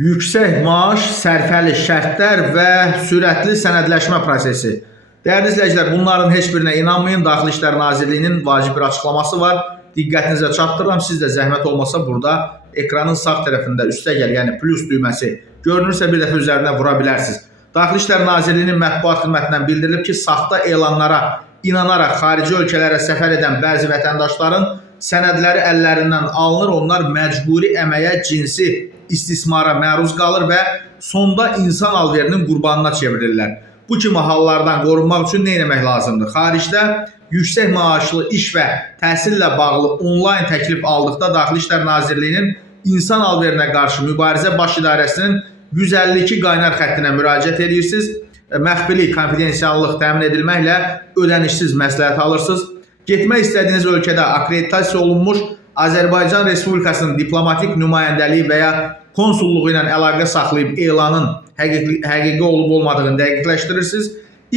Yüksək maaş, sərfəli şərtlər və sürətli sənədləşmə prosesi. Dəyərli izləyicilər, bunların heç birinə inanmayın. Daxili İşlər Nazirliyinin vacib bir açıqlaması var. Diqqətinizə çatdırıram. Siz də zəhmət olmasa burada ekranın sağ tərəfində üstə gəl, yəni plus düyməsi görünürsə bir dəfə üzərinə vura bilərsiniz. Daxili İşlər Nazirliyinin mətbuat xidmətindən bildirilib ki, saxta elanlara inanaraq xarici ölkələrə səfər edən bəzi vətəndaşların sənədləri əllərindən alınır. Onlar məcburi əməyə, cinsi istismara məruz qalır və sonda insan alverinin qurbanına çevrilirlər. Bu kimi hallardan qorunmaq üçün nə etmək lazımdır? Xaricdə yüksək maaşlı iş və təhsillə bağlı onlayn təklif aldıqda Daxili İşlər Nazirliyinin insan alverinə qarşı mübarizə baş idarəsinin 152 qaynar xəttinə müraciət edirsiniz. Məxfilik, konfidensiallıq təmin edilməklə ödənişsiz məsləhət alırsınız. Getmək istədiyiniz ölkədə akkreditasiya olunmuş Azərbaycan Respublikasının diplomatik nümayəndəliyi və ya konsulluğu ilə əlaqə saxlayıb elanın həqiqi olub-olmadığını dəqiqləşdirirsiniz.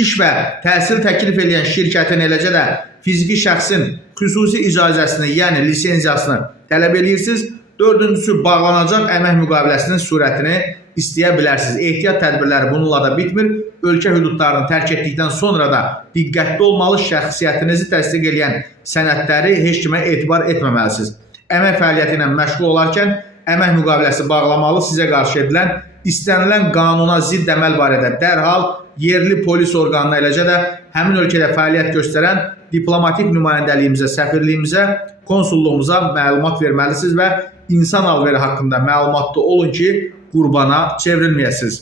İş və təhsil təklif edən şirkətin, eləcə də fiziki şəxsin xüsusi icazəsini, yəni lisenziyasını tələb edirsiniz. Dördüncüsü, bağlanacaq əmək müqaviləsinin surətini istəyə bilərsiniz. Ehtiyat tədbirləri bununla da bitmir. Ölkə hüdudlarını tərk etdikdən sonra da diqqətli olmalı, şəxsiyyətinizi təsdiq edən sənədləri heç kimə etibar etməməlisiniz. Əmək fəaliyyəti ilə məşğul olarkən əmək müqaviləsi bağlamalı. Sizə qarşı edilən istənilən qanuna zidd əməl barədə dərhal yerli polis orqanına, eləcə də həmin ölkədə fəaliyyət göstərən diplomatik nümayəndəliyimizə, səfirliyimizə, konsulluğumuza məlumat verməlisiniz və insan alveri haqqında məlumatlı olun ki, qurbana çevrilməyəsiniz.